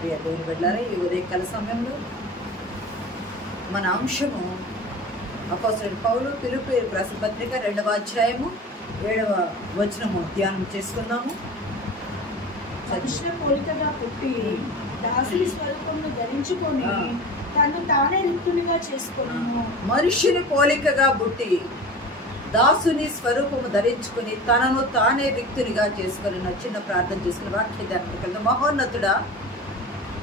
ప్రియ దేవుని బిడ్డలారా, ఈ ఉదయకాల సమయంలో మన అంశము అపోస్తలుడైన పౌలు ఫిలిప్పీయులకు రాసిన పత్రిక 2వ అధ్యాయము 7వ వచనము ధ్యానం చేసుకుందాము. మనుష్య పోలికగా పుట్టి దాసుని స్వరూపమును ధరించుకొని తను తానే రిక్తునిగా చేసుకొనెను. మనుష్యుని పోలికగా పుట్టి దాసుని స్వరూపము ధరించుకుని తనను తానే రిక్తునిగా చేసుకుని చిన్న ప్రార్థన చేసుకుని వాక్య ధ్యానం కలిగిన మహోన్నతుడా,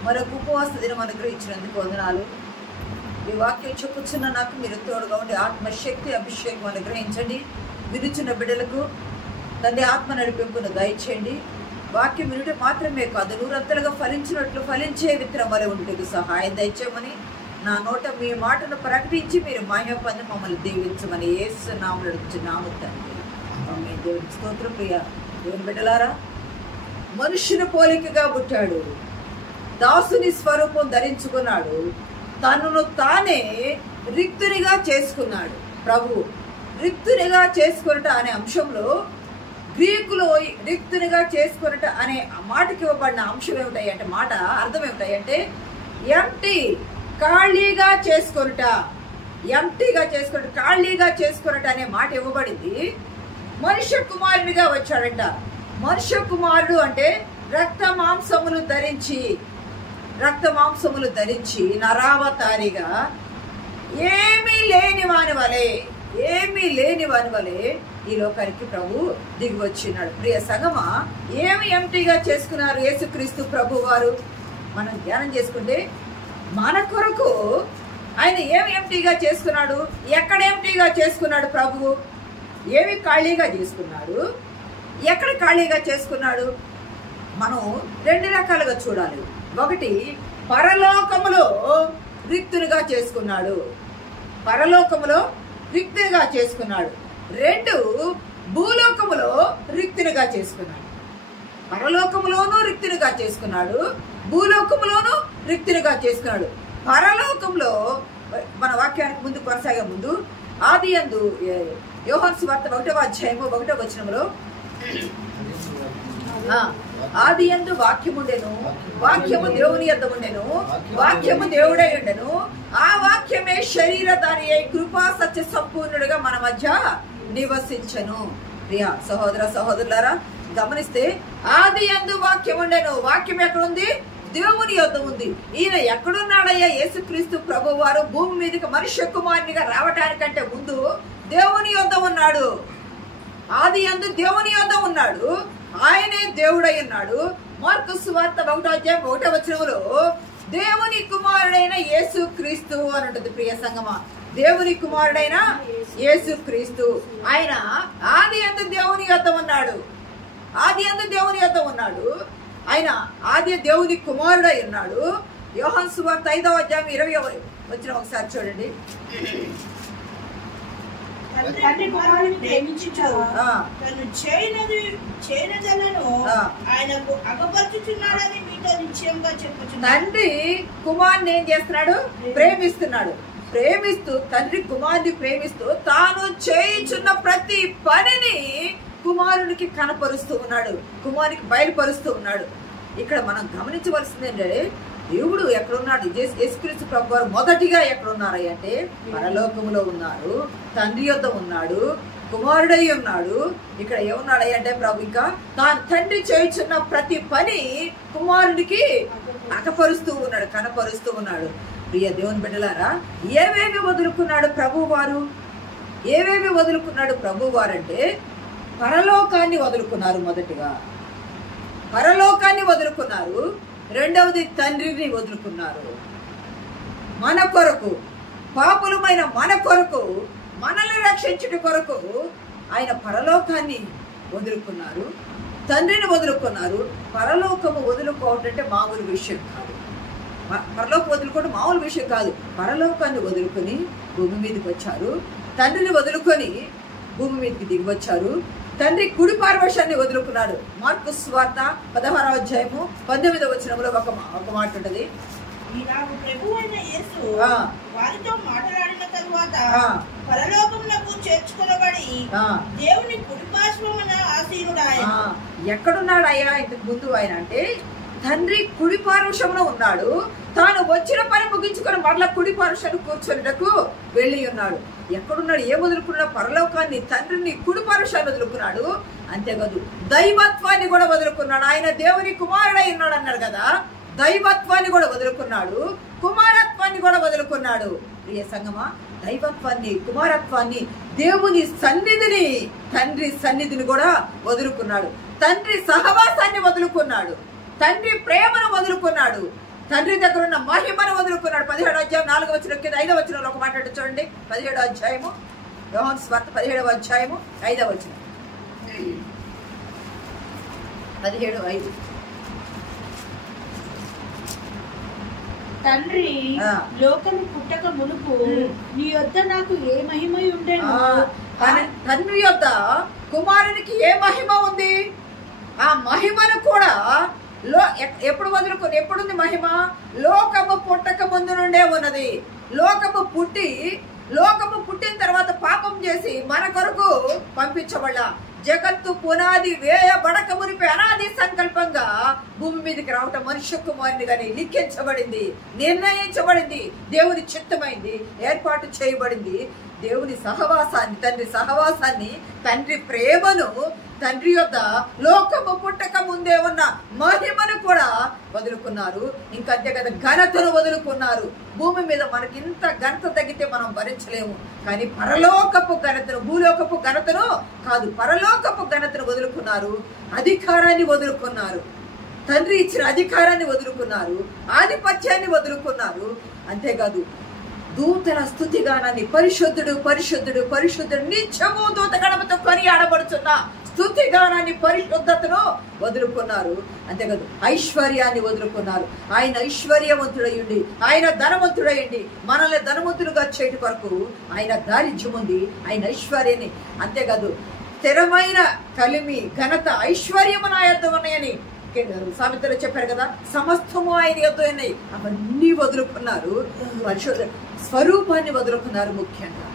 మరొక ఉపవాస దినం అనుగ్రహించినందుకు వందనాలు. ఈ వాక్యం చెప్పుచున్న నాకు మీరు తోడుగా ఉండి ఆత్మశక్తి అభిషేకం అనుగ్రహించండి. విరుచున్న బిడ్డలకు తండ్రి ఆత్మ నడిపింపును దయచేయండి. వాక్యం వినుట మాత్రమే కాదు, నూరంతలుగా ఫలించినట్లు ఫలించే విత్తనం వలె ఉండేందుకు సహాయం దయచేయమని, నా నోట మీ మాటను ప్రకటించి మీరు మహిమ పొంది మమ్మల్ని దీవించమని యేసు నామములో అడుగుచున్నాము తండ్రి. ఆమేన్. దేవునికి స్తోత్రం. ప్రియ దేవుని బిడ్డలారా, మనుష్యుని పోలికగా పుట్టాడు, దాసుని స్వరూపం ధరించుకున్నాడు, తనను తానే రిక్తునిగా చేసుకున్నాడు. ప్రభు రిక్తునిగా చేసుకున్నట అనే అంశంలో గ్రీకులో రిక్తునిగా చేసుకున్నట అనే మాటకి ఇవ్వబడిన అంశం ఏమిటాయి అంటే, మాట అర్థం ఏమిటాయి అంటే ఎంటీ, ఖాళీగా చేసుకొనుట. ఎంటీగా చేసుకున్నట, ఖాళీగా చేసుకున్నట అనే మాట ఇవ్వబడింది. మనుష్య కుమారునిగా వచ్చాడంట. మనుష్య కుమారుడు అంటే రక్త మాంసములు ధరించి నరావతారిగా ఏమీ లేని వాని వలె ఈ లోకానికి ప్రభు దిగి వచ్చినాడు. ప్రియ సంగమా, ఏమి ఎంటీగా చేసుకున్నారు యేసుక్రీస్తు ప్రభు వారు? మనం ధ్యానం చేసుకుంటే మన కొరకు ఆయన ఏమి ఎంటీగా చేసుకున్నాడు, ఎక్కడ ఎంటీగా చేసుకున్నాడు ప్రభువు? ఏమి ఖాళీగా చేసుకున్నాడు, ఎక్కడ ఖాళీగా చేసుకున్నాడు? మనం 2 రకాలుగా చూడాలి. ఒకటి, పరలోకములో రిక్తునిగా చేసుకున్నాడు. 2, భూలోకములో రిక్తునిగా చేసుకున్నాడు. పరలోకములోనూ రిక్తునిగా చేసుకున్నాడు, భూలోకములోనూ రిక్తునిగా చేసుకున్నాడు. పరలోకంలో మన వాక్యానికి ముందు కొనసాగే ముందు ఆదియందు యోహాను సువార్త 1వ అధ్యాయము 1వ వచనములో ఆదియందు వాక్యముండెను, వాక్యము దేవుని యొద్ద ఉండెను, వాక్యము దేవుడై ఉండెను, ఆ వాక్యమే శరీరధారి అయి కృపా సత్య సంపూర్ణుడిగా మన మధ్య నివసించెను. ప్రియ సహోదర సహోదరులారా, గమనిస్తే ఆదియందు వాక్యం ఉండెను. వాక్యం ఎక్కడుంది? దేవుని యొద్ద ఉంది. ఈయన ఎక్కడున్నాడయ్యా? యేసుక్రీస్తు ప్రభు వారు భూమి మీదకి మనుష్య కుమారునిగా రావటానికంటే ముందు దేవుని యొద్ద ఉన్నాడు. ఆదియందు దేవుని యొద్ద ఉన్నాడు. ఆయనే దేవుడై ఉన్నాడు. మార్కు సువార్త 1వ అధ్యాయం 1వ వచనములో దేవుని కుమారుడైన యేసుక్రీస్తు అని ఉంటుంది. ప్రియ సంగమా, దేవుని కుమారుడైన యేసుక్రీస్తు ఆయన ఆదియందు దేవుని యొద్ద ఉన్నాడు. ఆయన ఆది దేవుని కుమారుడై ఉన్నాడు. యోహాను సువార్త 5వ అధ్యాయం 20వ వచనం ఒకసారి చూడండి. తండ్రి కుమారుని ప్రేమించుచు తను చేయనదలను ఆయనకు అగపరుచుచున్నాడని మీతో నిశ్చయంగా చెప్పుచున్నాను. తండ్రి కుమారుని ఏం చేస్తున్నాడు? ప్రేమిస్తూ తండ్రి కుమారుని ప్రేమిస్తూ తాను చేయుచున్న ప్రతి పనిని కుమారునికి కనపరుస్తూ ఉన్నాడు, కుమారునికి బయలుపరుస్తూ ఉన్నాడు. ఇక్కడ మనం గమనించవలసింది ఏంటంటే, దేవుడు ఎక్కడున్నాడు? యేసుక్రీస్తు ప్రభు వారు మొదటిగా ఎక్కడున్నారు అంటే పరలోకములో ఉన్నారు, తండ్రి యొద్ద ఉన్నాడు, కుమారుడై ఉన్నాడు. ఇక్కడ ఏమున్నాడు అంటే ప్రభు ఇంకా తాను తండ్రి చేయుచున్న ప్రతి పని కుమారుడికి కనపరుస్తూ ఉన్నాడు. ప్రియ దేవుని బిడ్డలారా, ఏవేవి వదులుకున్నాడు ప్రభు వారు? అంటే పరలోకాన్ని వదులుకున్నారు. మొదటిగా పరలోకాన్ని వదులుకున్నారు. రెండవది తండ్రిని వదులుకున్నారు. మన కొరకు, పాపులమైన మన కొరకు, మనల్ని రక్షించుట కొరకు ఆయన పరలోకాన్ని వదులుకున్నారు, తండ్రిని వదులుకున్నారు. పరలోకము వదులుకోవటం అంటే మామూలు విషయం కాదు. పరలోకం వదులుకోవడం మామూలు విషయం కాదు. పరలోకాన్ని వదులుకొని భూమి మీదకి వచ్చారు, తండ్రిని వదులుకొని భూమి మీదకి దిగి వచ్చారు, తండ్రి కుడి పార్వశాన్ని వదులుకున్నాడు. మార్కు సువార్త 16వ అధ్యాయము 19వ వచనంలో ఒక మాట ఉంటది. వారితో మాట్లాడిన తరువాత పరలోకమునకు చేర్చుకొనబడి దేవుని కుడి పార్శ్వమున ఆసీనుడాయెను. ఎక్కడున్నాడు అయ్యా ఇంతకు ముందు ఆయన అంటే తండ్రి కుడి పార్శ్వమున ఉన్నాడు, తాను వచ్చిన పని ముగించుకొని మరలా కుడి పార్శ్వను కూర్చొనిటకు వెళ్ళి ఉన్నాడు. ఎక్కడున్నాడు? ఏం వదులుకున్నాడు? పరలోకాన్ని, తండ్రిని, కుడి పార్శ్వాన్ని వదులుకున్నాడు. అంతేకాదు దైవత్వాన్ని కూడా వదులుకున్నాడు. ఆయన దేవుని కుమారుడై ఉన్నాడు అన్నాడు కదా, దైవత్వాన్ని కూడా వదులుకున్నాడు, కుమారత్వాన్ని కూడా వదులుకున్నాడు. ప్రియ సంగమా, దైవత్వాన్ని, కుమారత్వాన్ని, దేవుని సన్నిధిని, తండ్రి సన్నిధిని కూడా వదులుకున్నాడు. తండ్రి సహవాసాన్ని వదులుకున్నాడు, తండ్రి ప్రేమను వదులుకున్నాడు, తండ్రి దగ్గర ఉన్న మహిమను వదులుకున్నాడు. 17వ అధ్యాయం 4వ వచనం కింద 5వ వచనంలో ఒక మాట చూడండి. 17వ అధ్యాయము, యోహాను సువార్త 17వ అధ్యాయము 5వ వచనం. 17:5. తండ్రి లోకము పుట్టక మునుపు నీ యొద్ద నాకు ఏ మహిమ ఉండేను? తండ్రి యొద్ద కుమారునికి ఏ మహిమ ఉంది? ఆ మహిమను కూడా ఎప్పుడు వదులుకొని, ఎప్పుడుంది మహిమ? లోకము పుట్టక ముందు నుండే ఉన్నది. లోకము పుట్టిన తర్వాత పాపం చేసి మన కొరకు పంపించబడ్డ, జగత్తు పునాది వేయబడక మునిపే అనాది సంకల్పంగా భూమి మీదకి రావటం మనుష్య కుమారుని గాని లిఖించబడింది, నిర్ణయించబడింది, దేవుని చిత్తమైంది, ఏర్పాటు చేయబడింది. దేవుని సహవాసాన్ని, తండ్రి సహవాసాన్ని, తండ్రి ప్రేమను, తండ్రి యొద్ద లోకము పుట్టక ముందే ఉన్న మహిమను కూడా వదులుకున్నారు. ఇంకా అంతే కదా, ఘనతను వదులుకున్నారు. భూమి మీద మనకింత ఘనత తగ్గితే మనం భరించలేము, కానీ పరలోకపు ఘనతను, భూలోకపు ఘనతను కాదు, పరలోకపు ఘనతను వదులుకున్నారు. అధికారాన్ని వదులుకున్నారు, తండ్రి ఇచ్చిన అధికారాన్ని వదులుకున్నారు, ఆధిపత్యాన్ని వదులుకున్నారు. అంతేకాదు దూతల స్తుతిగానాన్ని, పరిశుద్ధుడు పరిశుద్ధుడు పరిశుద్ధుడు నిత్యము దూత గణముతో కొనియాడబడుతున్న స్తుతిగానాన్ని, పరిశుద్ధతను వదులుకున్నారు. అంతేకాదు ఐశ్వర్యాన్ని వదులుకున్నారు. ఆయన ఐశ్వర్యవంతుడయ్యుండి, ఆయన ధనవంతుడయ్యండి, మనల్ని ధనవంతులుగా చేయటి వరకు ఆయన దారిద్ర్యం ఉంది, ఆయన ఐశ్వర్యాన్ని. అంతేకాదు స్థిరమైన కలిమి, ఘనత, ఐశ్వర్యము నా యొద్ద ఉన్నాయని సామెతలో చెప్పారు కదా, సమస్తము ఆయన యొద్ద ఉన్నాయి. అవన్నీ వదులుకున్నారు. పరిశుద్ధ స్వరూపాన్ని వదులుకున్నారు. ముఖ్యంగా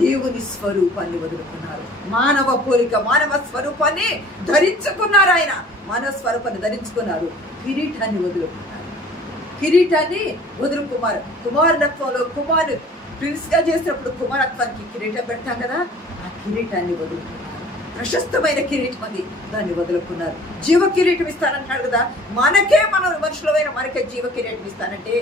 దేవుని స్వరూపాన్ని వదులుకున్నారు. మానవ పోలిక, మానవ స్వరూపాన్ని ధరించుకున్నారు. ఆయన మానవ స్వరూపాన్ని ధరించుకున్నారు. కిరీటాన్ని వదులుకున్నారు. కిరీటాన్ని వదులుకున్నారు. కుమారత్వంలో కుమారు ప్రిన్స్ గా చేసినప్పుడు కుమారత్వానికి కిరీటం పెడతాం కదా, ఆ కిరీటాన్ని వదులుకున్నారు. ప్రశస్తమైన కిరీటం అది, దాన్ని వదులుకున్నారు. జీవ కిరీటం ఇస్తానంటాడు కదా, మనకే, మన మనుషులమైన మనకే జీవ కిరీటం ఇస్తానంటే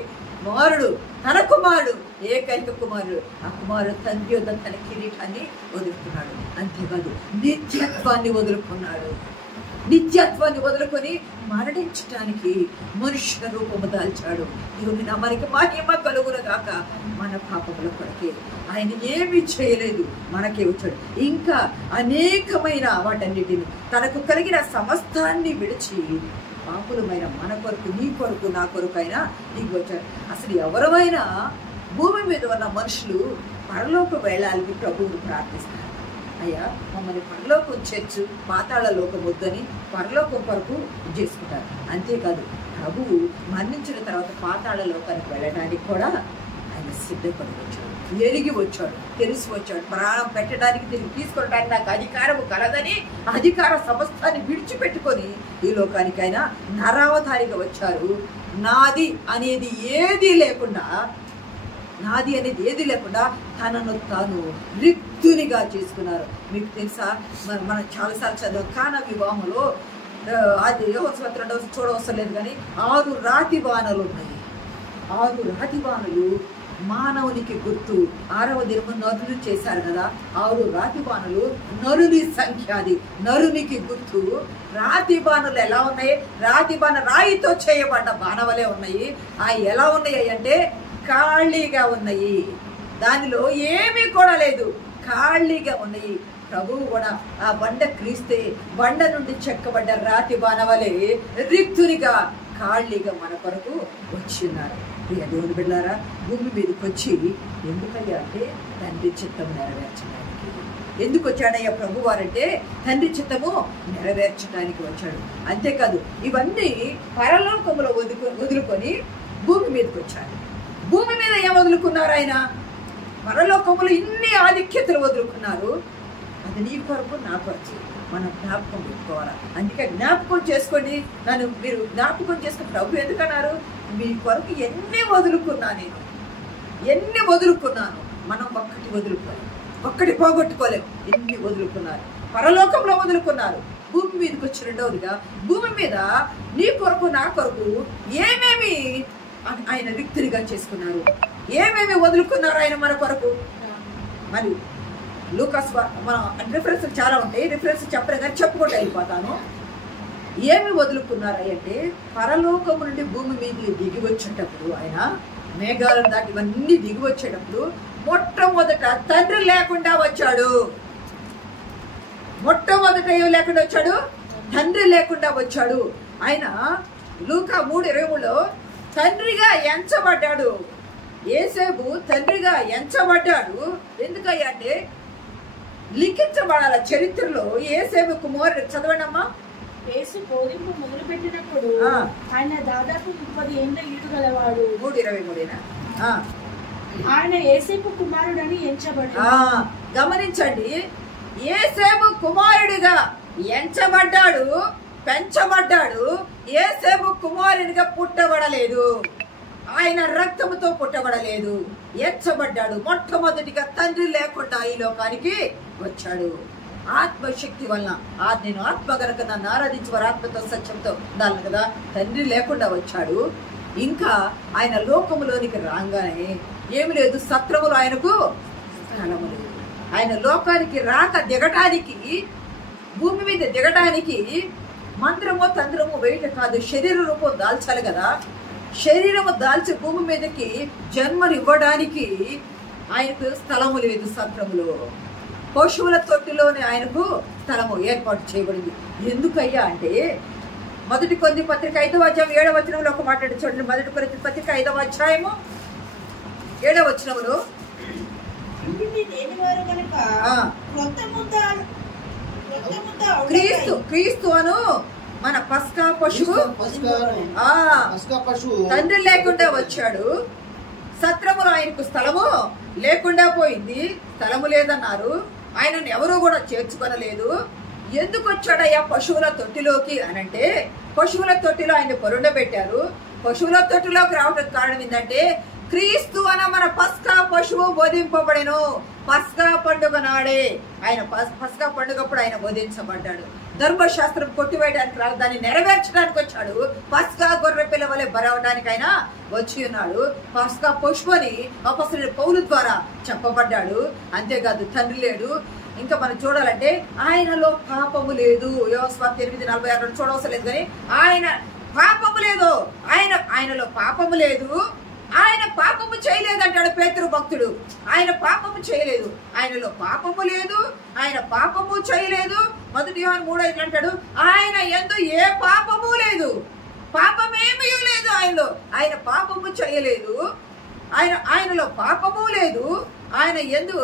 కుమారుడు, తన కుమారుడు, ఏకైక కుమారుడు, ఆ కుమారుడు తండ్రి యొద్ద తన కిరీటాన్ని వదులుకున్నాడు. అంతేకాదు నిత్యత్వాన్ని వదులుకున్నాడు. నిత్యత్వాన్ని వదులుకొని మరణించడానికి మనుష్య రూపము దాల్చాడు. దేవుని నామానికి మహిమ కలుగును గాక. మన పాపముల కొరకే ఆయన ఏమీ చేయలేదు, మనకే వచ్చాడు. ఇంకా అనేకమైన వాటన్నిటిని, తనకు కలిగిన సమస్తాన్ని విడిచి పాపులమైన మన కొరకు, నీ కొరకు, నా కొరకు అయినా నీకు వచ్చాడు. అసలు ఎవరైనా భూమి మీద ఉన్న మనుషులు పరలోకం వెళ్ళాలని ప్రభువుని ప్రార్థిస్తారు. అయ్యా మమ్మల్ని పరలోకం చేర్చు, పాతాళ లోకం వద్దని పరలోకం కొరకు చేసుకుంటారు. అంతేకాదు ప్రభువు మరణించిన తర్వాత పాతాళ లోకానికి వెళ్ళడానికి కూడా ఆయన సిద్ధపడి వచ్చాడు, ఎరిగి వచ్చాడు, తెలిసి వచ్చాడు. ప్రాణం పెట్టడానికి, తిరిగి తీసుకోవడానికి నాకు అధికారము కలదని అధికార సమస్తాన్ని విడిచిపెట్టుకొని ఈ లోకానికి ఆయన నరావతారిగా వచ్చారు. నాది అనేది ఏది లేకుండా, తనను తాను రిక్తునిగా చేసుకున్నారు. మీకు తెలుసా, మనం చాలాసార్లు చదివాం, కానా వివాహంలో అది యోహాను 2 చూడవసరం లేదు, కానీ 6 రాతి బాణలు ఉన్నాయి. 6 రాతి బాణలు మానవునికి గుర్తు. 6వ దినము నరులు చేశారు కదా, 6 రాతి బాణలు నరుని సంఖ్య, అది నరునికి గుర్తు. రాతి బాణలు ఎలా ఉన్నాయి? రాతి బాణ రాయితో చేయబడ్డ బాణవలే ఉన్నాయి. ఎలా ఉన్నాయి అంటే ఖాళీగా ఉన్నాయి, దానిలో ఏమీ కూడా లేదు, ఖాళీగా ఉన్నాయి. ప్రభువు కూడా ఆ బండ క్రీస్తే బండ నుండి చెక్కబడ్డ రాతి బాణవలే రిక్తునిగా, ఖాళీగా మన కొరకు వచ్చిన్నారు. దేవుని బిడ్డలారా, భూమి మీదకి వచ్చి ఎందుకయ్యా అంటే తండ్రి చిత్తము నెరవేర్చడానికి. ఎందుకు వచ్చాడయ్యా ప్రభు వారంటే తండ్రి చిత్తము నెరవేర్చడానికి వచ్చాడు. అంతేకాదు ఇవన్నీ పరలోకములో వదులుకొని భూమి మీదకి వచ్చాడు. భూమి మీద ఏం వదులుకున్నారు? ఆయన పరలోకములో ఇన్ని ఆధిక్యతలు వదులుకున్నారు. అది నీ కొరకు, నా కొరకు. మనం జ్ఞాపకం పెట్టుకోవాలి. అందుకే జ్ఞాపకం చేసుకోండి. మీరు జ్ఞాపకం చేసుకుని ప్రభు ఎందుకన్నారు? మీ కొరకు ఎన్ని వదులుకున్నాను. మనం ఒక్కటి వదులుకోలేము, ఒక్కటి పోగొట్టుకోలేము. ఎన్ని వదులుకున్నారు. పరలోకంలో వదులుకున్నారు. భూమి మీదకి వచ్చి రెండవదిగా భూమి మీద నీ కొరకు నా కొరకు ఏమేమి ఆయన రిక్తునిగా చేసుకున్నారు, ఏమేమి వదులుకున్నారు ఆయన మన కొరకు. మరి లూకాస్ మనం రిఫరెన్స్ చాలా ఉంటాయి, రిఫరెన్స్ చెప్పలేదు కానీ చెప్పుకుంటూ వెళ్ళిపోతాను. ఏమి వదులుకున్నారు అంటే పరలోకము నుండి భూమి మీద దిగి వచ్చేటప్పుడు, ఆయన మేఘాలను దాటి ఇవన్నీ దిగి వచ్చేటప్పుడు మొట్టమొదట తండ్రి లేకుండా వచ్చాడు. మొట్టమొదట ఏం లేకుండా వచ్చాడు? తండ్రి లేకుండా వచ్చాడు. ఆయన లూకా 3:23లో తండ్రిగా ఎంచబడ్డాడు. యేసేపు తండ్రిగా ఎంచబడ్డాడు. ఎందుకయ్యా అంటే లిఖించబడాల చరిత్రలో యేసేపు కుమారుడు. చదవండి అమ్మా. యేసు బోధింపు మొదలు పెట్టినప్పుడు ఆయన దాదాపు 30 ఏళ్ల ఈడు గలవాడు. 3:23. ఆయన యేసేపు కుమారుడని ఎంచబడ్డాడు. గమనించండి, యేసేపు కుమారుడిగా ఎంచబడ్డాడు, పెంచబడ్డాడు. యేసేపు కుమారుడిగా పుట్టబడలేదు, ఆయన రక్తముతో పుట్టబడలేదు, ఎంచబడ్డాడు. మొట్టమొదటిగా తండ్రి లేకుండా ఈ లోకానికి వచ్చాడు. ఆత్మశక్తి వలన నేను ఆత్మ గనక నన్ను ఆరాధించి వారి ఆత్మతో సత్యంతో ఉండాలి కదా. తండ్రి లేకుండా వచ్చాడు. ఇంకా ఆయన లోకములోనికి రాగానే ఏమి లేదు, సత్రములు ఆయనకు స్థలము లేదు. ఆయన లోకానికి రాక దిగటానికి, భూమి మీద దిగటానికి మంత్రమో తంత్రమో వేయట కాదు, శరీర రూపం దాల్చాలి కదా. శరీరము దాల్చి భూమి మీదకి జన్మనివ్వడానికి ఆయనకు స్థలము లేదు. సత్రములో పశువుల తొట్టిలోనే ఆయనకు స్థలము ఏర్పాటు చేయబడింది. ఎందుకయ్యా అంటే 1 కొరింథీ పత్రిక 5వ అధ్యాయం 7వ వచనంలో ఒక మాట చూడండి. 1 కొరింథీ పత్రిక 5వ అధ్యాయము 7వ వచనంలో క్రీస్తు అను మన పస్కా పశువు తండ్రి లేకుండా వచ్చాడు. సత్రములో ఆయనకు స్థలము లేకుండా పోయింది. స్థలము లేదన్నారు. ఆయనను ఎవరూ కూడా చేర్చుకొనలేదు. ఎందుకు వచ్చాడయ్యా పశువుల తొట్టిలోకి అనంటే, పశువుల తొట్టిలో ఆయన పొరుండబెట్టారు. పశువుల తొట్టిలోకి రావడానికి కారణం ఏంటంటే క్రీస్తు అన మన పస్కా పశువు బోధింపబడెను. పస్కా పండుగ నాడే ఆయన పస్కా పండుగప్పుడు ఆయన బోధించబడ్డాడు. ధర్మశాస్త్రం కొట్టివేయడానికి రాదు, దాన్ని నెరవేర్చడానికి వచ్చాడు. పస్కా గొర్రె పిల్ల వలె బరవడానికి ఆయన వచ్చి ఉన్నాడు. పస్కా పశువుని అపొస్తలుడైన పౌలు ద్వారా చెప్పబడ్డాడు. అంతేకాదు తండ్రి లేడు. ఇంకా మనం చూడాలంటే ఆయనలో పాపము లేదు. యోహాను 8:46 చూడవసరం లేదు కానీ ఆయన పాపము లేదు. ఆయనలో పాపము లేదు. ఆయన పాపము చేయలేదంటాడు పేతురు భక్తుడు. ఆయన పాపము చేయలేదు, ఆయనలో పాపము లేదు, ఆయన పాపము చేయలేదు. 1 యోహాను 3:5 అంటాడు ఆయన యందు ఏ పాపము లేదు, పాపమేమీ లేదు ఆయనలో. ఆయన పాపము చేయలేదు, ఆయనలో పాపము లేదు. ఆయన యందు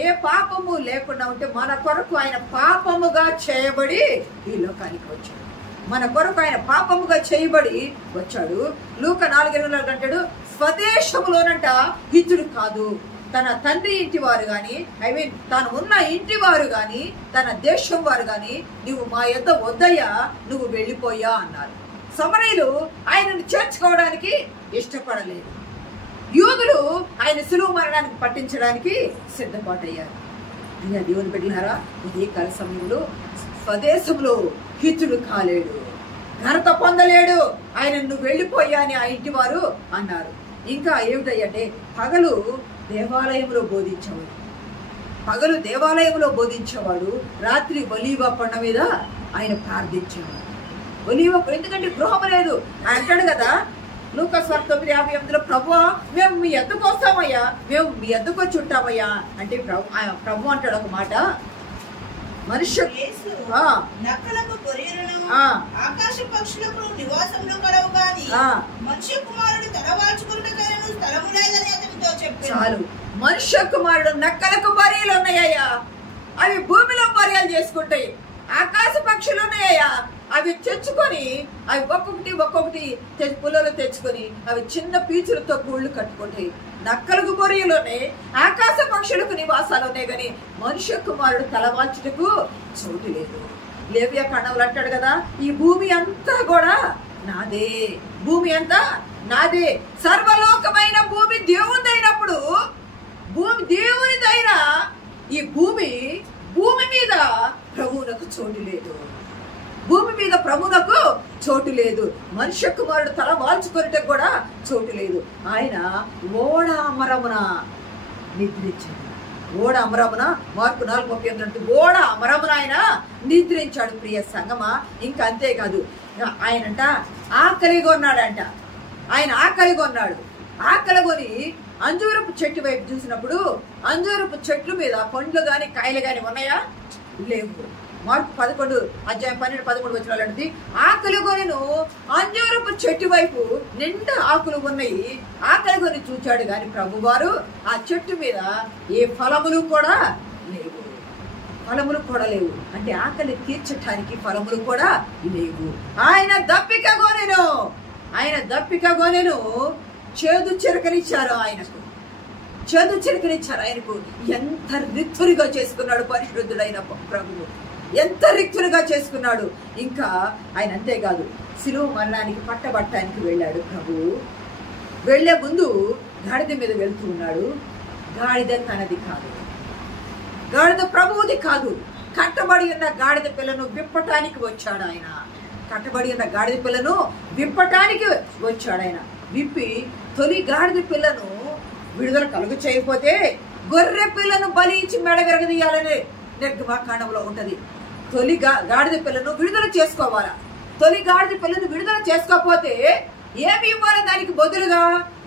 ఏ పాపము లేకుండా ఉంటే మన కొరకు ఆయన పాపముగా చేయబడి ఈ లోకానికి వచ్చాడు. మన కొరకు ఆయన పాపముగా చేయబడి వచ్చాడు. లూకా 4:24 అంటాడు స్వదేశములోనంట హితుడు కాదు, తన తండ్రి ఇంటి వారు గాని, తాను ఉన్న ఇంటి వారు గాని, తన దేశం వారు గాని నువ్వు మా యొద్ద వద్దయ్యా, నువ్వు వెళ్ళిపోయా అన్నారు. సమరయులు ఆయనను చేర్చుకోవడానికి ఇష్టపడలేదు. యూదులు ఆయన సులువు మరణానికి పట్టించడానికి సిద్ధపాటయ్యారు. అయ్యా దేవుని బిడ్డలారా, ఇదే కాల సమయంలో స్వదేశంలో హితుడు కాలేడు, ఘనత పొందలేడు, ఆయన నువ్వు వెళ్ళిపోయా అని ఆ ఇంటి వారు అన్నారు. ఇంకా ఏమిటంటే పగలు దేవాలయంలో బోధించేవాడు, రాత్రి ఒలీవ కొండ మీద ఆయన ప్రార్థించేవాడు. ఎందుకంటే గృహం లేదు. అంటాడు కదా లూకా 9:58 ప్రభువా మేము మీ ఎద్దుకు వస్తామయ్యా, మేము మీ ఎద్దుకు వచ్చి ఉంటామయ్యా అంటే ప్రభు అంటాడు ఒక మాట, మనుష్య ఆకాశ పక్షులకు నివాసంలో కలవు గాని మనుష్య కుమారుడు తలవాల్చుకున్నకైనా స్థలము లేదని అతనితో చెప్పాడు. చాలు, మనుష్య కుమారుడు నక్కలకు బరీలు ఉన్నాయ్యా, అవి భూమిలో బర్యాలు చేసుకుంటాయి. ఆకాశ పక్షులు ఉన్నాయ్యా, అవి తెచ్చుకొని అవి ఒక్కొక్కటి పుల్లలు తెచ్చుకొని అవి చిన్న పీచులతో గూళ్ళు కట్టుకుంటాయి. నక్కలకు బొరియలోనే ఆకాశ పక్షులకు నివాసాలు ఉన్నాయి కానీ మనుష్య కుమారుడు తలవాల్చుటకు చోటు లేదు. లేవియా కాండంలో అంటాడు కదా, ఈ భూమి అంతా కూడా నాదే, భూమి అంతా నాదే. సర్వలోకమైన భూమి దేవునిదైనప్పుడు, భూమి దేవునిదైన ఈ భూమి మీద ప్రభువునకు చోటు లేదు, భూమి మీద ప్రభువునకు చోటు లేదు. మనుష్య కుమారుడు తల వాల్చుకొనిటకు కూడా చోటు లేదు. ఆయన ఓడ అమరమున నిద్రించాడు. ఓడ అమరమున, మార్కు 4:38 ఓడ అమరమున ఆయన నిద్రించాడు. ప్రియ సంగమా, ఇంకా అంతేకాదు, ఆయనంట ఆకలి కొన్నాడంట. ఆయన ఆకలి కొన్నాడు. ఆకలి కొని అంజూరపు చెట్టు వైపు చూసినప్పుడు అంజూరపు చెట్ల మీద పండ్లు గాని కాయలు గాని ఉన్నాయా? లేవు. మార్కు 11:12 వచనాలంటే ఆకలి కొనిను అంజూరపు చెట్టు వైపు నిండా ఆకులు ఉన్నాయి. ఆకలి కొని చూచాడు గాని ప్రభువారు ఆ చెట్టు మీద ఏ ఫలములు కూడా లేవు, ఫలములు కూడా లేవు. అంటే ఆకలి తీర్చడానికి ఫలములు కూడా లేవు. ఆయన దప్పిక కొనెను, చేదు చిరకనిచ్చారు ఆయనకు, చేదు చిరకనిచ్చారు ఆయనకు. ఎంత రిక్తునిగా చేసుకున్నాడు పరిశుద్ధుడైన ప్రభువు, ఎంత రిక్తునిగా చేసుకున్నాడు. ఇంకా ఆయన అంతేకాదు, శిలువ మరణానికి పట్టబట్టడానికి వెళ్ళాడు ప్రభువు. వెళ్లే ముందు గాడిద మీద వెళ్తూ ఉన్నాడు. గాడిద తనది కాదు, గాడిద ప్రభువుది కాదు. కట్టబడి ఉన్న గాడిద పిల్లను విప్పటానికి వచ్చాడు ఆయన. కట్టబడి ఉన్న గాడిద పిల్లను విప్పటానికి వచ్చాడు ఆయన. విప్పి తొలి గాడిద పిల్లను విడుదల కలుగు చేయకపోతే గొర్రె పిల్లను బలి ఇచ్చి మెడ విరగదీయాలనే నిర్గమాకాండంలో ఉంటది. తొలి గాడిద పిల్లను విడుదల చేసుకోవాలా. తొలి గాడిద పిల్లను విడుదల చేసుకోకపోతే ఏమి ఇవ్వాలి? దానికి బదులుగా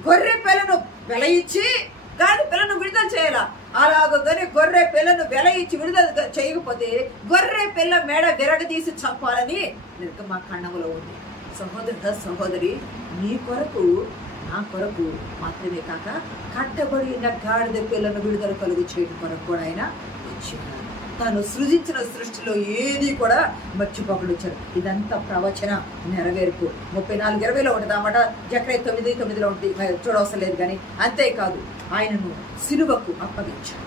గొర్రె పిల్లను వెల ఇచ్చి గాడిద పిల్లను విడుదల చేయాలా. అలాగని గొర్రె పిల్లను వెల ఇచ్చి విడుదల చేయకపోతే గొర్రె పిల్ల మెడ విరగదీసి చంపాలని నిర్గమాకాండంలో ఉంది. సహోదరుడా, సహోదరి, నీ కొరకు నా కొరకు మాత్రమే కాక కట్టబడిన గాడిద పిల్లను విడుదల కలుగు చేయడం కొరకు కూడా ఆయన వచ్చాడు. తాను సృజించిన సృష్టిలో ఏది కూడా మర్చిపోకుండా వచ్చాడు. ఇదంతా ప్రవచన నెరవేర్పు. 34:20 ఉంటుంది అన్నమాట. జకర్యా 9:9 ఉంటుంది, చూడవసరం లేదు. కానీ అంతేకాదు, ఆయనను సిలువకు అప్పగించాడు.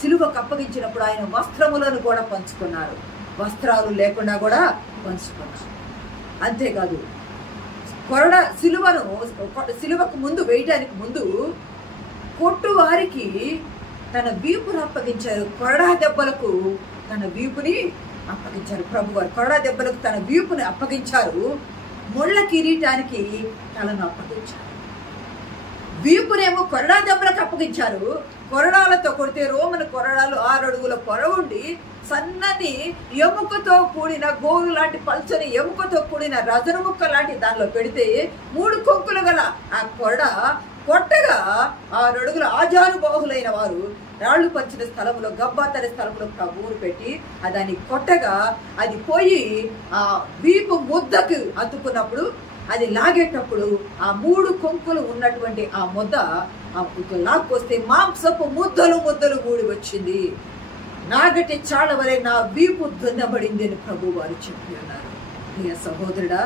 సిలువకు అప్పగించినప్పుడు ఆయన వస్త్రములను కూడా పంచుకున్నారు, వస్త్రాలు లేకుండా కూడా పంచుకున్నారు. అంతేకాదు, సిలువకు ముందు వేయటానికి ముందు కొట్టు వారికి తన వీపును అప్పగించారు. కొరడా దెబ్బలకు తన వీపుని అప్పగించారు. ప్రభువారు కొరడా దెబ్బలకు తన వీపుని అప్పగించారు. ముళ్ళ కిరీటానికి తలను అప్పగించారు. వీపునేమో కొరడా దెబ్బలకు అప్పగించారు. కొరడాలతో కొడితే రోమన్ కొరడాలు 6 అడుగుల పొడవుండి సన్నని ఎముకతో కూడిన గోరు లాంటి పల్చని ఎముకతో కూడిన రజన ముక్క లాంటి దానిలో పెడితే 3 కొంకులు గల ఆ కొరడ కొట్టగా 6 అడుగుల ఆజానుబాహులైన వారు రాళ్లు పంచిన స్థలంలో, గబ్బాతరి స్థలంలో ప్రభువును పెట్టి దాన్ని కొట్టగా అది పోయి ఆ వీపు ముద్దకు అతుక్కున్నప్పుడు, అది లాగేటప్పుడు ఆ 3 కొంకులు ఉన్నటువంటి ఆ ముద్ద లాక్కొస్తే మాంసపు ముద్దలు కూడి వచ్చింది. నాగటి చాళ్ళ వలె నా వీపు దున్నబడింది అని ప్రభు వారు చెప్పి ఉన్నారు. ప్రియ సహోదరుడా,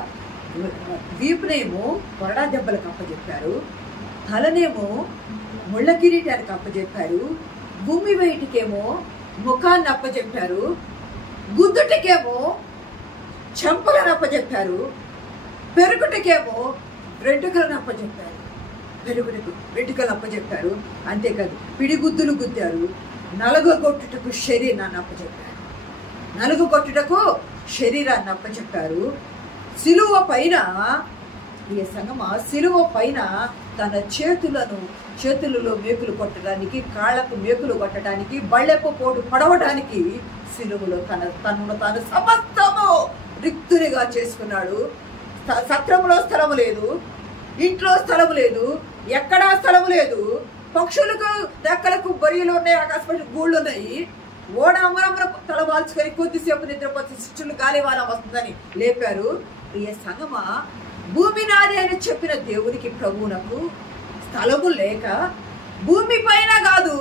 వీపునేమో కొరడా దెబ్బలకు అప్పచెప్పారు, తలనేమో ముళ్ళ కిరీటానికి అప్పచెప్పారు, భూమి బయటికేమో ముఖాన్ని అప్పచెప్పారు, గుద్దుటికేమో చెంపలను అప్పచెప్పారు, పెరుగుటికేమో వెంట్రుకలను అప్పచెప్పారు, వెంట్రుకలు అప్పచెప్పారు. అంతేకాదు, పిడిగుద్దులు గుద్దారు. నలుగొట్టుటకు శరీరాన్ని అప్పచెప్పారు, నలుగొట్టుటకు శరీరాన్ని అప్పచెప్పారు. సిలువ పైన ఈ సంగమా, సిలువ పైన తన చేతులలో మేకులు కొట్టడానికి, కాళ్లకు మేకులు కొట్టడానికి, బళ్ళెపు పోటు పడవడానికి సిలువలో తనను తాను సమస్తము రిక్తునిగా చేసుకున్నాడు. సత్రములో స్థలము లేదు, ఇంట్లో స్థలము లేదు, ఎక్కడా స్థలము లేదు. పక్షులకు రెక్కలకు బొరియలు ఉన్నాయి, ఆకాశపక్షి గూళ్ళు ఉన్నాయి. ఓడ అమరమున తల వాల్చుకొని కొద్దిసేపు నిద్రపోతే శిష్యులు గాలివాన వస్తుందని లేపారు. ఈ సంగమా, భూమి నాది అని చెప్పిన దేవునికి, ప్రభువునకు స్థలము లేక భూమి పైన కాదు,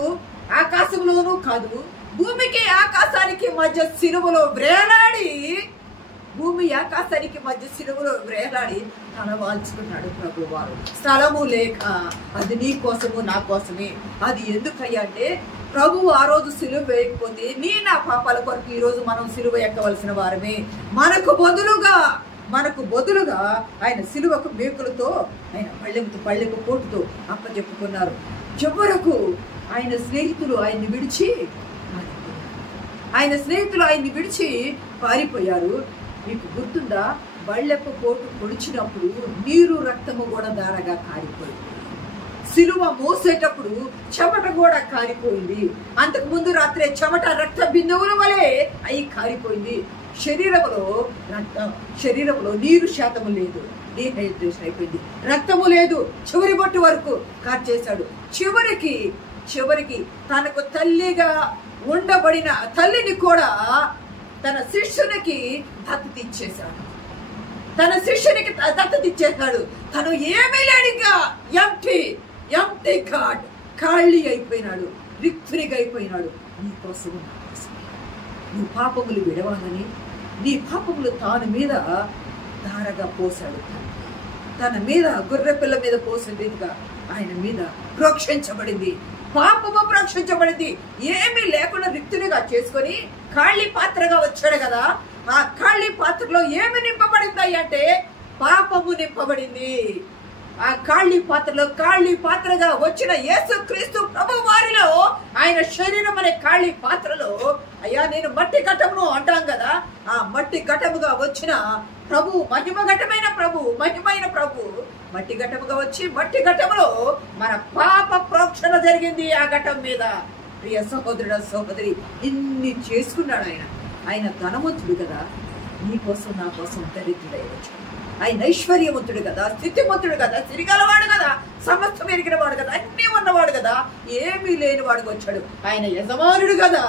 ఆకాశంలోనూ కాదు, భూమికి ఆకాశానికి మధ్య సిలువలో వ్రేలాడి, భూమి ఆకాశానికి మధ్య సిలువలో వ్రేలాడి తల వాల్చుకున్నాడు ప్రభువారు. స్థలము లేక. అది నీ కోసము నా కోసమే. అది ఎందుకయ్యా అంటే ప్రభువు ఆ రోజు సిలువ వేయకపోతే నా పాపాల కొరకు ఈ రోజు మనం సిలువ ఎక్కవలసిన వారమే. మనకు బదులుగా ఆయన సిలువకు మేకులతో ఆయన పళ్ళెపు పోటుతో అప్పచెప్పుకున్నారు. చివరకు ఆయన స్నేహితులు ఆయన్ని విడిచి పారిపోయారు. మీకు గుర్తుందా? బళ్ళెప్ప పోటు పొడిచినప్పుడు నీరు రక్తము కూడా ధారగా కారిపోయింది. సిలువ మోసేటప్పుడు చెమట కూడా కారిపోయింది. అంతకు ముందు రాత్రే చెమట రక్త బిందువుల వలె అయి కారిపోయింది. శరీరంలో నీరు శాతము లేదు, డీహైడ్రేషన్ అయిపోయింది. రక్తము లేదు, చివరి బొట్టు వరకు కార్చేశాడు. చివరికి తనకు తల్లిగా ఉండబడిన తల్లిని కూడా తన శిష్యునికి దత్తతిచ్చేశాడు. తను ఏమీ లేనిగా ఎంటీ గాడ్, ఖాళీ అయిపోయినాడు, రిక్తునిగా అయిపోయినాడు. నీకోసం నువ్వు పాపములు విడవాలని నీ పాపములు తాను మీద ధారగా పోసాడు. తన మీద గొర్రె పిల్ల మీద పోసిన రీతిగా ఆయన మీద ప్రోక్షించబడింది. పాపము ప్రోక్షించబడింది. ఏమీ లేకుండా రిక్తునిగా చేసుకొని ఖాళీ పాత్రగా వచ్చాడు కదా. ఆ ఖాళీ పాత్రలో ఏమి నింపబడింది అంటే పాపము నింపబడింది. ఆ ఖాళీ పాత్రగా వచ్చిన యేసుక్రీస్తు ప్రభు వారిలో ఆయన శరీరం అనే ఖాళీ పాత్రలో అయ్యా నేను మట్టి ఘటమును అంటాం కదా. ఆ మట్టి ఘటముగా వచ్చిన ప్రభు, మహిమైన ప్రభు మట్టి ఘటముగా వచ్చి మట్టి ఘటములో మన పాప ప్రోక్షణ జరిగింది. ఆ ఘటం మీద ప్రియ సహోదరుడు సహోదరి ఇన్ని చేసుకున్నాడు ఆయన ధనవంతుడు కదా, నీ కోసం నా కోసం దరిద్రుడై వచ్చాడు. ఆయన ఐశ్వర్యవంతుడు కదా, స్థితిమంతుడు కదా, తిరిగలవాడు కదా, సమస్తం ఎరిగిన వాడు కదా, అన్నీ ఉన్నవాడు కదా, ఏమీ లేని వాడుగా వచ్చాడు. ఆయన యజమానుడు కదా,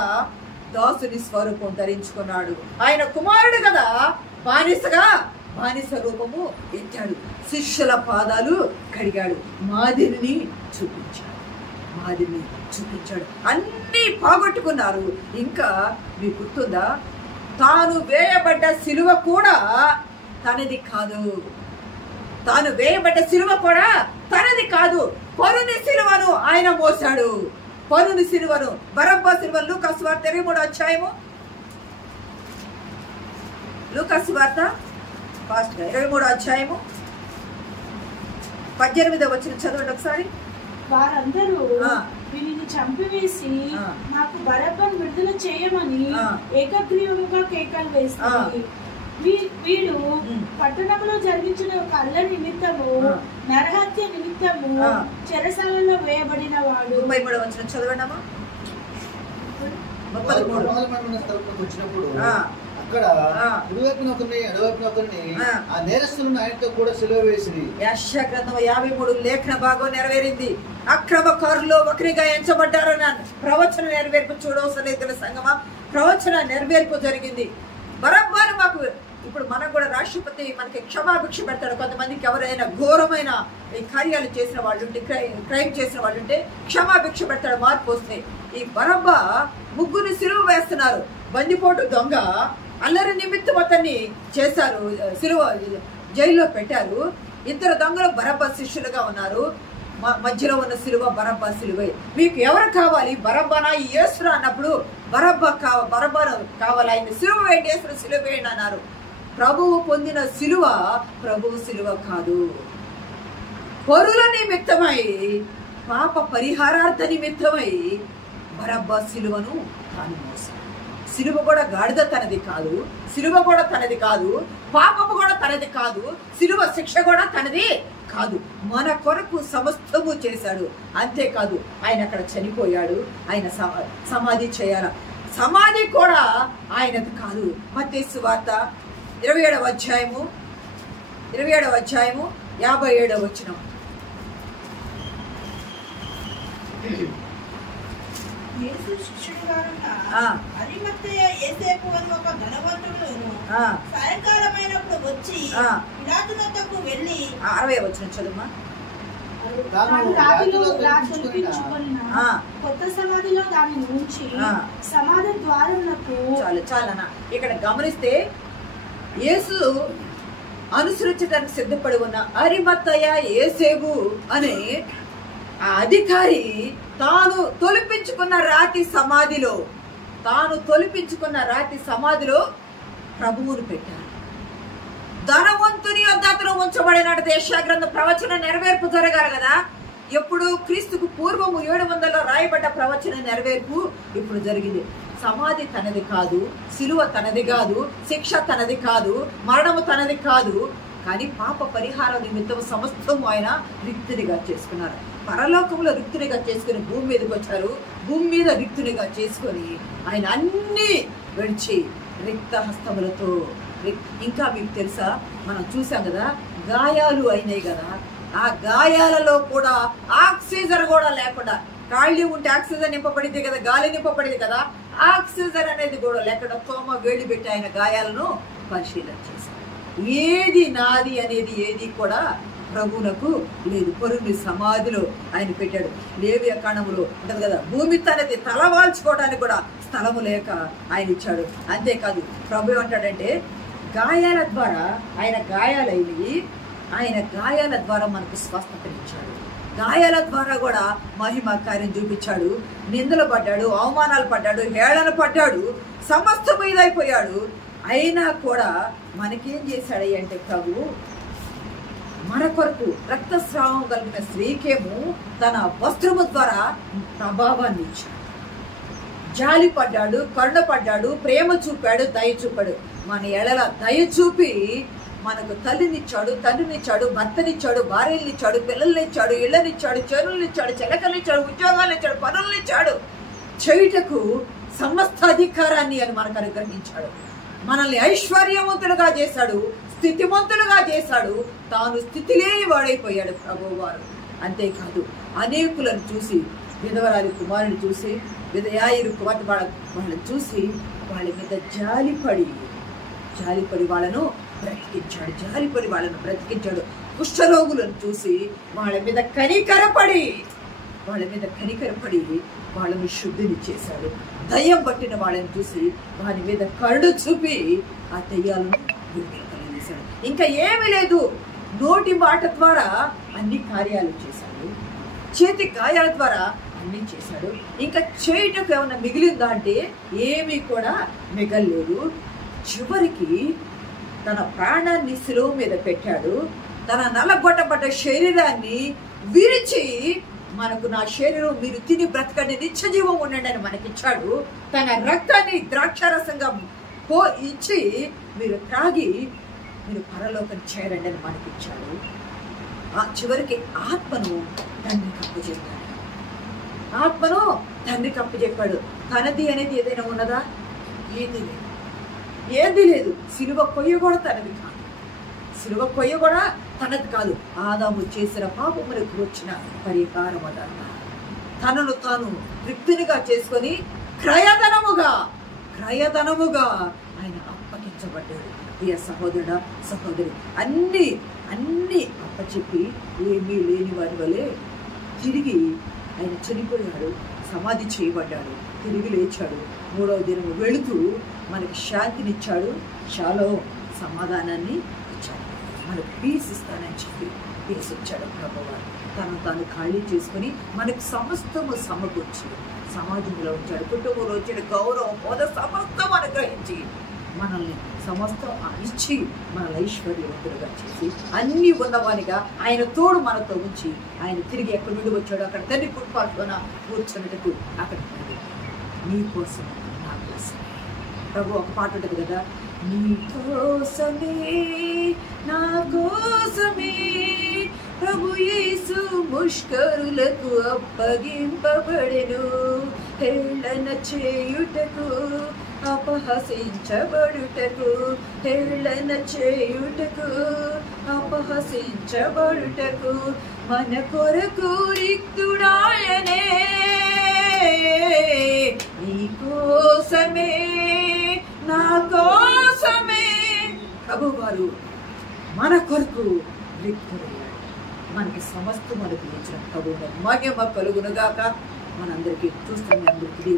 దాసుని స్వరూపం ధరించుకున్నాడు. ఆయన కుమారుడు కదా, బానిస రూపము ఎత్తాడు. శిష్యుల పాదాలు కడిగాడు. మాదిరిని చూపించాడు. అన్నీ పోగొట్టుకున్నారు. ఇంకా మీకు గుర్తుందా? తాను వేయబడ్డ సిలువ కూడా తనది కాదు. పరుని సిలువను ఆయన మోసాడు. బరబ్బా సిలువను లూకాసు వార్త 23వ అధ్యాయము, లూకాసు వార్త 23వ అధ్యాయము 18వ వచనం చదవండి ఒకసారి. వారందరూ వీరిని చంపివేసి నాకు బరబ్బను విడుదల చేయమని ఏకగ్రీవముగా కేకలు వేస్తుంది. వీడు పట్టణంలో జరిగించిన ఒక అల్లరి నిమిత్తము, నరహత్య నిమిత్తము చెరసాలలో వేయబడిన వాడు. 33వ వచనం చదవండమ్మా. 33 అక్కడ ఇరువైపున ఒకరిని ఎడవైపున ఒకరిని ఆ నేరస్తులను ఆయనతో కూడా సిలువ వేసిరి. యెషయా గ్రంథం 53 లేఖన భాగం నెరవేరింది. అక్రమకారులు ఒకరిగా ఎంచబడ్డారన్నాను. ప్రవచన నెరవేర్పు చూడవలసిన రైతుల సంగమా, ప్రవచన నెరవేర్పు జరిగింది. బరబ్బాను మాకు ఇప్పుడు మనం కూడా రాష్ట్రపతి మనకి క్షమాభిక్ష పెడతాడు. కొంతమందికి ఎవరైనా ఘోరమైన ఈ కార్యాలు చేసిన వాళ్ళు ఉంటే, క్రైమ్ చేసిన వాళ్ళు ఉంటే క్షమాభిక్ష పెడతాడు మార్పు వస్తే. ఈ బరబ్బా ముగ్గురు సిలువ వేస్తున్నారు. బందిపోటు దొంగ అల్లరి నిమిత్తం అతన్ని చేశారు, సిలువ జైల్లో పెట్టారు. ఇద్దరు దొంగలు బరబ్బా శిష్యులుగా ఉన్నారు. మధ్యలో ఉన్న సిలువ బరబ్బా సిలువే. మీకు ఎవరు కావాలి? బరబ్బానా యేసురా అన్నప్పుడు బరబ్బా కావాలి, ఆయన సిలువ వేయండి, యేసు సిలువ వేయండి అన్నారు. ప్రభువు పొందిన సిలువ ప్రభువు సిలువ కాదు. పరుల నిమిత్తమై, పాప పరిహారార్థ నిమిత్తమై బరబ్బా సిలువను తాను మోసాడు. సిలువ కూడా గాడిద తనది కాదు, సిలువ కూడా తనది కాదు, పాపము కూడా తనది కాదు, సిలువ శిక్ష కూడా తనది కాదు. మన కొరకు సమస్తము చేశాడు. అంతేకాదు ఆయన అక్కడ చనిపోయాడు. ఆయన సమాధి చేయాల, సమాధి కూడా ఆయనది కాదు. మత్తయి సువార్త 27వ అధ్యాయము 57వ వచనం. యేసు శిష్యుడుగానున్న అరిమత్తయి యోసేపు అను ఒక ధనవంతుడును సాయంకాలమైనప్పుడు వచ్చి పిలాతు వద్దకు వెళ్ళి 60వ వచనం చదువుమా. కొత్త సమాధిలో దానిని ఉంచి సమాధి ద్వారములకు. చాలనా ఇక్కడ గమనిస్తే యేసు అనుసరించడానికి సిద్ధపడి ఉన్న అరిమత్తయి యోసేపు అనే ఆ అధికారి తాను తొలిపించుకున్న రాతి సమాధిలో ప్రభువును పెట్టాడు. ధనవంతుని వద్ద అతను ఉంచబడినట్టు యెషయా గ్రంథ ప్రవచన నెరవేర్పు జరగాలి కదా. ఎప్పుడు క్రీస్తుకు పూర్వము 700లో రాయబడ్డ ప్రవచన నెరవేర్పు ఇప్పుడు జరిగింది. సమాధి తనది కాదు, సిలువ తనది కాదు, శిక్ష తనది కాదు, మరణము తనది కాదు. కానీ పాప పరిహార నిమిత్తం సమస్తము ఆయన రిక్తునిగా చేసుకున్నారు. పరలోకంలో రిక్తునిగా చేసుకుని భూమి మీదకి వచ్చారు. భూమి మీద రిక్తునిగా చేసుకొని ఆయన అన్ని విడిచి రిక్త హస్తములతో, ఇంకా మీకు తెలుసా, మనం చూసాం కదా, గాయాలు అయినాయి కదా. ఆ గాయాలలో కూడా ఆక్సిజన్ కూడా లేకుండా, ఖాళీ ఉంటే ఆక్సిజన్ నింపబడింది కదా, గాలి నింపబడింది కదా, ఆక్సిజన్ అనేది కూడా లేకుండా తోమ వేడి పెట్టి ఆయన గాయాలను పరిశీలన చేశారు. ఏది నాది అనేది ఏది కూడా ప్రభువునకు లేదు. పరుని సమాధిలో ఆయన పెట్టాడు. లేవియ కాండములో ఉంటది కదా, భూమి తనది తలవాల్చుకోవడానికి కూడా స్థలము లేక ఆయన ఇచ్చాడు. అంతేకాదు ప్రభు ఏమంటాడంటే, గాయాల ద్వారా ఆయన గాయాల ద్వారా మనకు స్వస్థతనిచ్చాడు. గాయాల ద్వారా కూడా మహిమ కార్యం చూపించాడు. నిందలు పడ్డాడు, అవమానాలు పడ్డాడు, హేళన పడ్డాడు, సమస్తం ఇదైపోయాడు. అయినా కూడా మనకేం చేశాడు అంటే, ప్రభు మన కొరకు రక్తస్రావం కలిగిన స్త్రీకేమో తన వస్త్రము ద్వారా ప్రభావాన్ని ఇచ్చాడు. జాలి పడ్డాడు, కరుణ పడ్డాడు, ప్రేమ చూపాడు, దయ చూపాడు. మన ఎడల దయ చూపి మనకు తల్లినిచ్చాడు, తండ్రినిచ్చాడు, భర్తనిచ్చాడు, భార్యనిచ్చాడు, పిల్లల్నిచ్చాడు, ఇళ్ళనిచ్చాడు, చెరువునిచ్చాడు, చిలకలిచ్చాడు, ఉద్యోగాలిచ్చాడు, పనులనిచ్చాడు. చేయుటకు సమస్త అధికారాన్ని అని మనకు అనుగ్రహించాడు. మనల్ని ఐశ్వర్యవంతులుగా చేశాడు, స్థితిమంతులుగా చేశాడు. తాను స్థితి లేని వాడైపోయాడు ప్రభువారు. అంతేకాదు అనేకులను చూసి, విధవరాలి కుమారుని చూసి, విధయాయిరు కుమార్తె వాళ్ళని చూసి వాళ్ళ మీద జాలిపడి వాళ్ళను బ్రతికించాడు. కుష్ఠరోగులను చూసి వాళ్ళ మీద కనికరపడి వాళ్ళను శుద్ధిని చేశాడు. దయ్యం పట్టిన వాళ్ళని చూసి వారి మీద కరుణ చూపి ఆ దయ్యాలను విడుదల కలిగేశాడు. ఇంకా ఏమీ లేదు, నోటి మాట ద్వారా అన్ని కార్యాలు చేశాడు, చేతి గాయాల ద్వారా అన్ని చేశాడు. ఇంకా చేయటకు ఏమైనా మిగిలిందా అంటే ఏమీ కూడా మిగల్లేదు. చివరికి తన ప్రాణాన్ని శిలువ మీద పెట్టాడు. తన నలగొట్టబడ్డ శరీరాన్ని విరిచి మనకు, నా శరీరం మీరు తిని బ్రతకండి, నిత్య జీవం ఉండండి అని మనకిచ్చాడు. తన రక్తాన్ని ద్రాక్షారసంగా ఇచ్చి మీరు త్రాగి మీరు పరలోకం చేరండి అని మనకిచ్చాడు. ఆ చివరికి ఆత్మను తండ్రికి అప్పచెప్పాడు. తనది అనేది ఏదైనా ఉన్నదా? ఏది లేదు. సిలువ కొయ్య కూడా తనది కాదు. ఆదాము చేసిన పాపములకు వచ్చిన పరిహారం అదన్న. తనను తాను రిక్తునిగా చేసుకొని క్రయధనముగా ఆయన అప్పగించబడ్డాడు. ప్రియ సహోదరుడా, సహోదరి, అన్ని అప్పచెప్పి ఏమీ లేని వారి వలె తిరిగి ఆయన చనిపోయాడు, సమాధి చేయబడ్డాడు, తిరిగి లేచాడు. 3వ దినం వెళుతూ మనకి శాంతినిచ్చాడు, చాలా సమాధానాన్ని ఇచ్చాడు, మనకు పీస్ ఇస్తానని చెప్పి పీస్ ఇచ్చాడు ప్రభువారు. తాను ఖాళీ చేసుకుని మనకు సమస్తము సమకూర్చి సమాజంలో ఉంచాడు, కుటుంబంలో వచ్చాడు, గౌరవం, హోదా సమస్తం అనుగ్రహించి మనల్ని సమస్తం ఇచ్చి మనల్ని ఐశ్వర్యవంతులుగా చేసి అన్ని ఉన్నవానిగా ఆయన తోడు మనతో ఉంచి ఆయన తిరిగి ఎక్కడి నుండి వచ్చాడు అక్కడ తండ్రి కుటుంబాల్లోన కూర్చున్నట్టుకు అక్కడ నీ కోసం, నా కోసం. ప్రభు ఒక పాట ఉంటుంది కదా, నీ కోసమే నా కోసమే ప్రభు యేసు ముష్కరులకు అప్పగింపబడెను, హేళన చేయుటకు అపహసించబడుటకు, హేళన చేయుటకు అపహసించబడుటకు మన కొరకు రిక్తుడాయనే, నీ కోసమే నా కోసమే ప్రభువారు మన కొరకు రిక్తుడయ్యాడు. మనకి సమస్తం అనుగ్రహించిన ప్రభువును మహిమ కలుగునుగాక. మనందరికీ చూస్తున్న అందరికీ